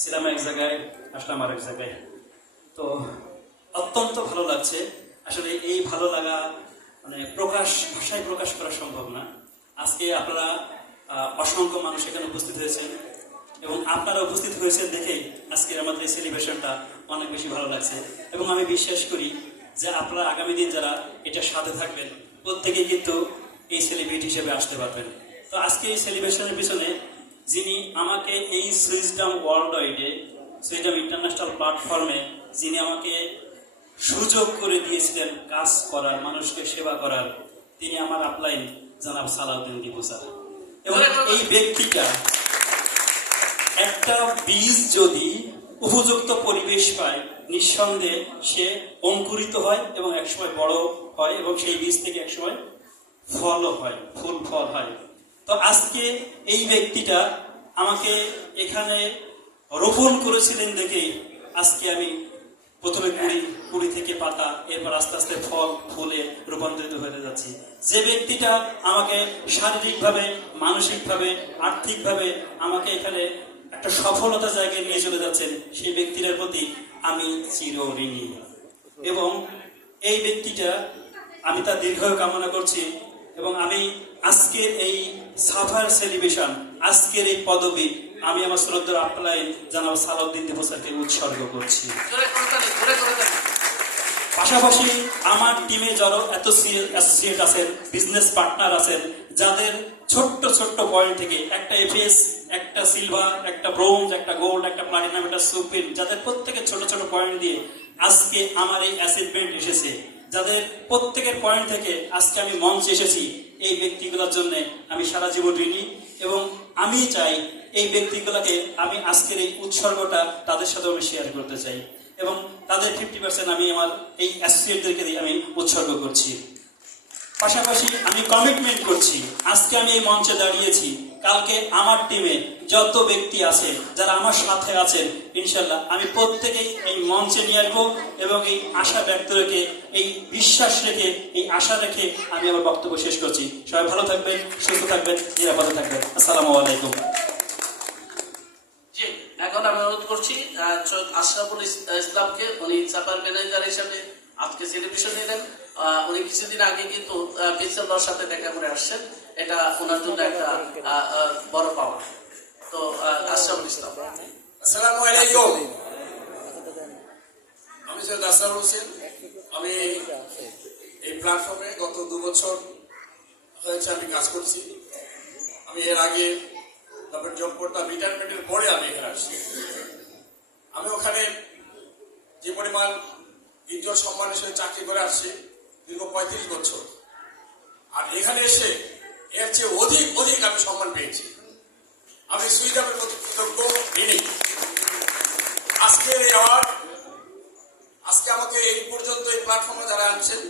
ছিলাম এক জায়গায়, আসলাম আরেক জায়গায়। তো অত্যন্ত ভালো লাগছে। আসলে এই ভালো লাগা মানে ভাষায় প্রকাশ করা সম্ভব না। আজকে আপনারা অসংখ্য মানুষ এখানে উপস্থিত হয়েছেন এবং আপনারা উপস্থিত হয়েছেন দেখেই আজকের আমাদের এই সেলিব্রেশনটা অনেক বেশি ভালো লাগছে। এবং আমি বিশ্বাস করি যে আপনারা আগামী দিন যারা এটার সাথে থাকবেন প্রত্যেকেই কিন্তু এই সেলিব্রিটি হিসেবে আসতে পারবেন। তো আজকে এই সেলিব্রেশনের পিছনে যিনি আমাকে এই সুইসডম ওয়ার্ল্ড ওয়াইডে, সুইসডম ইন্টারন্যাশনাল প্ল্যাটফর্মে যিনি আমাকে সুযোগ করে দিয়েছিলেন কাজ করার, মানুষকে সেবা করার, তিনি আমার আপলাইন জনাব সালাউদ্দিন দীপু স্যার। এবং এই ব্যক্তিটা একটা বীজ যদি উপযুক্ত পরিবেশ পায় নিঃসন্দেহে সে অঙ্কুরিত হয় এবং একসময় বড় হয় এবং সেই বীজ থেকে একসময় ফলও হয়, ফল হয়। তো আজকে এই ব্যক্তিটা আমাকে এখানে রোপণ করেছিলেন দেখে আজকে আমি প্রথমে কুড়ি থেকে পাতা, এরপর আস্তে আস্তে ফল ফুলে রূপান্তরিত হয়ে যাচ্ছি। যে ব্যক্তিটা আমাকে শারীরিকভাবে, মানসিকভাবে, আর্থিকভাবে আমাকে এখানে একটা সফলতা জায়গায় নিয়ে চলে যাচ্ছেন, সেই ব্যক্তিটার প্রতি আমি চিরঋণী। এবং এই ব্যক্তিটা আমি তার দীর্ঘায়ু কামনা করছি এবং আমি আজকের এই সাফার সেলিব্রেশন, আজকের এই পদবী আমি আমার শ্রদ্ধার আপলাইন জনাব সালাউদ্দিন দীপু স্যারকে উৎসর্গ করছি। পাশাপাশি আমার টিমে যারা অ্যাসোসিয়েট আছেন, বিজনেস পার্টনার আছেন, যাদের ছোট্ট ছোট্ট পয়েন্ট থেকে একটা এফএস, একটা সিলভার, একটা ব্রোঞ্জ, একটা গোল্ড, একটা প্লাটিনাম, একটা সুপ্রিম, যাদের প্রত্যেকের ছোট ছোট পয়েন্ট দিয়ে আজকে আমার এই অ্যাচিভমেন্ট এসেছে, যাদের প্রত্যেকের পয়েন্ট থেকে আজকে আমি মঞ্চে এসেছি, এই ব্যক্তিগুলোর জন্য আমি সারা জীবন ঋণী। এবং আমি চাই এই ব্যক্তিগুলোকে আমি আজকের এই উৎসর্গটা তাদের সাথে আমি শেয়ার করতে চাই এবং তাদের 50% আমি আমার এই অ্যাসোসিয়েটদেরকে দিয়ে আমি উৎসর্গ করছি। পাশাপাশি আমি কমিটমেন্ট করছি, আজকে আমি এই মঞ্চে দাঁড়িয়েছি, কালকে আমার টিমে যত ব্যক্তি আছে যারা আমার সাথে আছেন, ইনশাল্লাহ আমি প্রত্যেকেই এই মঞ্চে নিয়ে আসবো এবং এই আশা ব্যক্ত রেখে, এই বিশ্বাস রেখে, এই আশা রেখে আমি আমার বক্তব্য শেষ করছি। সবাই ভালো থাকবেন, সুস্থ থাকবেন, নিরাপদে থাকবেন। আসসালামু আলাইকুম। এখন আমি অনুরোধ করছি আশরাফুল ইসলামকে, উনি চাপার ম্যানেজার হিসেবে আজকে সেলিব্রেশন নিলেন। উনি কিছুদিন আগে কিন্তু প্রিন্সিপালের সাথে দেখা করে আসছেন, এটা ওনার জন্য একটা বড় পাওয়া। তো আশরাফুল ইসলাম। আসসালামু আলাইকুম। আমি সৈয়দ আসার হোসেন। আমি এই প্ল্যাটফর্মে গত 2 বছর হয়েছে আমি কাজ করছি। আমি এর আগে গভর্নমেন্ট জব করতাম, রিটায়ারমেন্টের পরে আমি এখানে আসছি। আমি ওখানে যে পরিমাণ ইজ্জত সম্মানের সাথে চাকরি করে আসছি দীর্ঘ 35 বছর, আর এখানে এসে এর চেয়ে অধিক আমি সম্মান পেয়েছি। আমি সুইডেনের প্রতি কৃতজ্ঞ ঋণী। আজকের এই অ্যাওয়ার্ড, আজকে আমাকে এই পর্যন্ত এই প্ল্যাটফর্মে যারা আনছেন